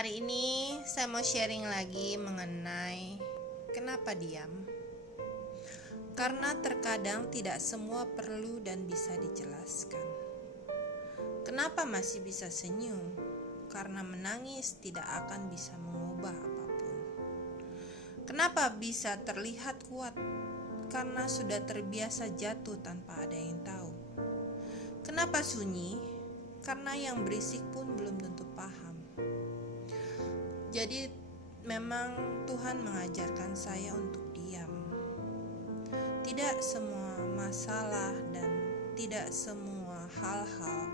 Hari ini saya mau sharing lagi mengenai kenapa diam. Karena terkadang tidak semua perlu dan bisa dijelaskan. Kenapa masih bisa senyum? Karena menangis tidak akan bisa mengubah apapun. Kenapa bisa terlihat kuat? Karena sudah terbiasa jatuh tanpa ada yang tahu. Kenapa sunyi? Karena yang berisik pun belum tentu paham. Jadi memang Tuhan mengajarkan saya untuk diam. Tidak semua masalah dan tidak semua hal-hal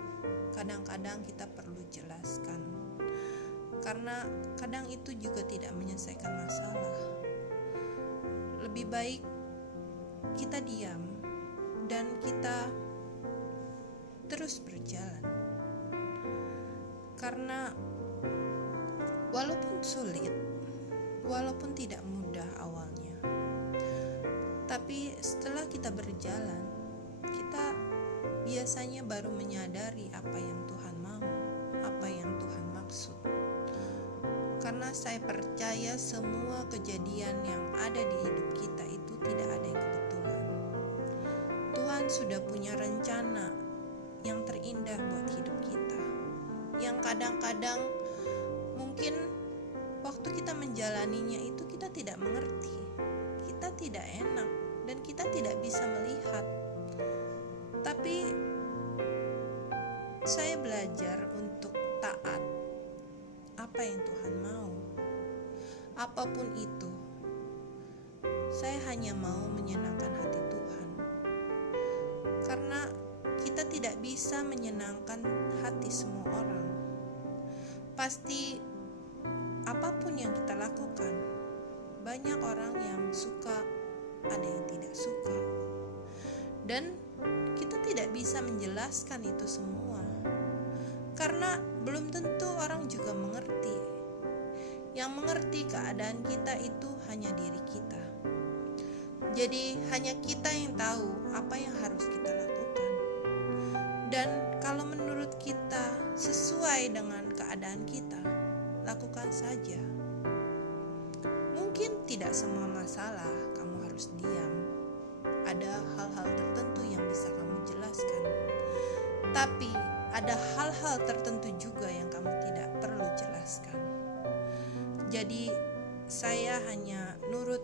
kadang-kadang kita perlu jelaskan. Karena kadang itu juga tidak menyelesaikan masalah. Lebih baik kita diam dan kita terus berjalan. Karena walaupun sulit, walaupun tidak mudah awalnya, tapi setelah kita berjalan, kita biasanya baru menyadari apa yang Tuhan mau, apa yang Tuhan maksud. Karena saya percaya semua kejadian yang ada di hidup kita itu tidak ada yang kebetulan. Tuhan sudah punya rencana yang terindah buat hidup kita, yang kadang-kadang mungkin waktu kita menjalaninya itu kita tidak mengerti, kita tidak enak, dan kita tidak bisa melihat. Tapi saya belajar untuk taat apa yang Tuhan mau. Apapun itu, saya hanya mau menyenangkan hati Tuhan. Karena kita tidak bisa menyenangkan hati semua orang. Pasti apapun yang kita lakukan, banyak orang yang suka, ada yang tidak suka. Dan kita tidak bisa menjelaskan itu semua. Karena belum tentu orang juga mengerti. Yang mengerti keadaan kita itu hanya diri kita. Jadi hanya kita yang tahu apa yang harus kita lakukan. Dan kalau menurut kita sesuai dengan keadaan kita, lakukan saja. Mungkin tidak semua masalah kamu harus diam. Ada hal-hal tertentu yang bisa kamu jelaskan. Tapi ada hal-hal tertentu juga yang kamu tidak perlu jelaskan. Jadi saya hanya nurut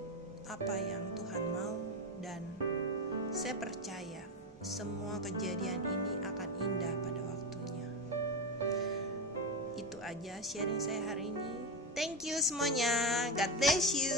apa yang Tuhan mau, dan saya percaya semua kejadian ini akan indah pada waktunya. Itu aja sharing saya hari ini. Thank you semuanya. God bless you.